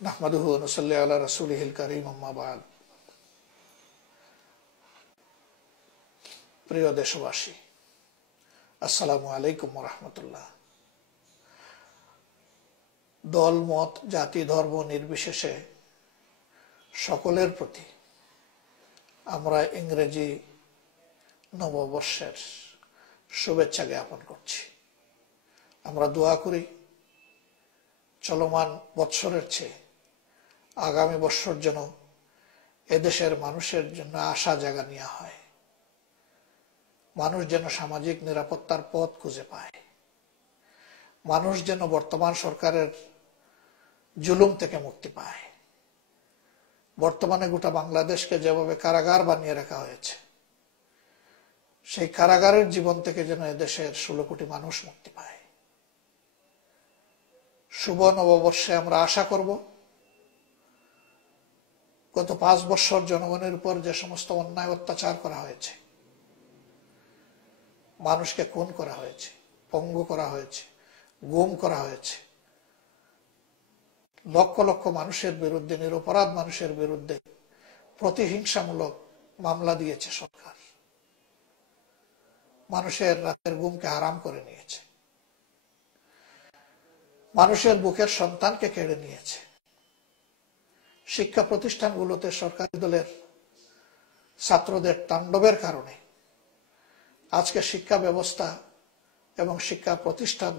নাহমাদুহু ওয়া নুসাল্লি আলা রাসূলিহিল কারীম আম্মা বা'দ। প্রিয় দেশবাসী, আসসালামু আলাইকুম ওয়া রাহমাতুল্লাহ। দল মত জাতি ধর্ম নির্বিশেষে সকলের প্রতি আমরা ইংরেজি নববর্ষের শুভেচ্ছা জ্ঞাপন করছি। আমরা দোয়া করি চলমান বৎসরের চেয়ে আগামী বৎসর যেন এদেশের মানুষের জন্য আশা জাগা নেওয়া হয়, মানুষ যেন সামাজিক নিরাপত্তার পথ খুঁজে পায়, মানুষ যেন বর্তমান সরকারের জুলুম থেকে মুক্তি পায়। বর্তমানে গোটা বাংলাদেশকে যেভাবে কারাগার বানিয়ে রাখা হয়েছে, সেই কারাগারের জীবন থেকে যেন এদেশের 16 কোটি মানুষ মুক্তি পায়। শুভ নববর্ষে আমরা আশা করব গত 5 বছর জনগণের উপর যে সমস্ত অন্যায় অত্যাচার করা হয়েছে, মানুষকে খুন করা হয়েছে, পঙ্গু করা হয়েছে, গুম করা হয়েছে, লক্ষ লক্ষ মানুষের বিরুদ্ধে, নিরপরাধ মানুষের বিরুদ্ধে প্রতিহিংসামূলক মামলা দিয়েছে সরকার, মানুষের রাতের ঘুমকে হারাম করে নিয়েছে, মানুষের বুকের সন্তানকে কেড়ে নিয়েছে। শিক্ষা প্রতিষ্ঠানগুলোতে সরকারি দলের ছাত্রদের তাণ্ডবের কারণে আজকে শিক্ষা ব্যবস্থা এবং শিক্ষা প্রতিষ্ঠান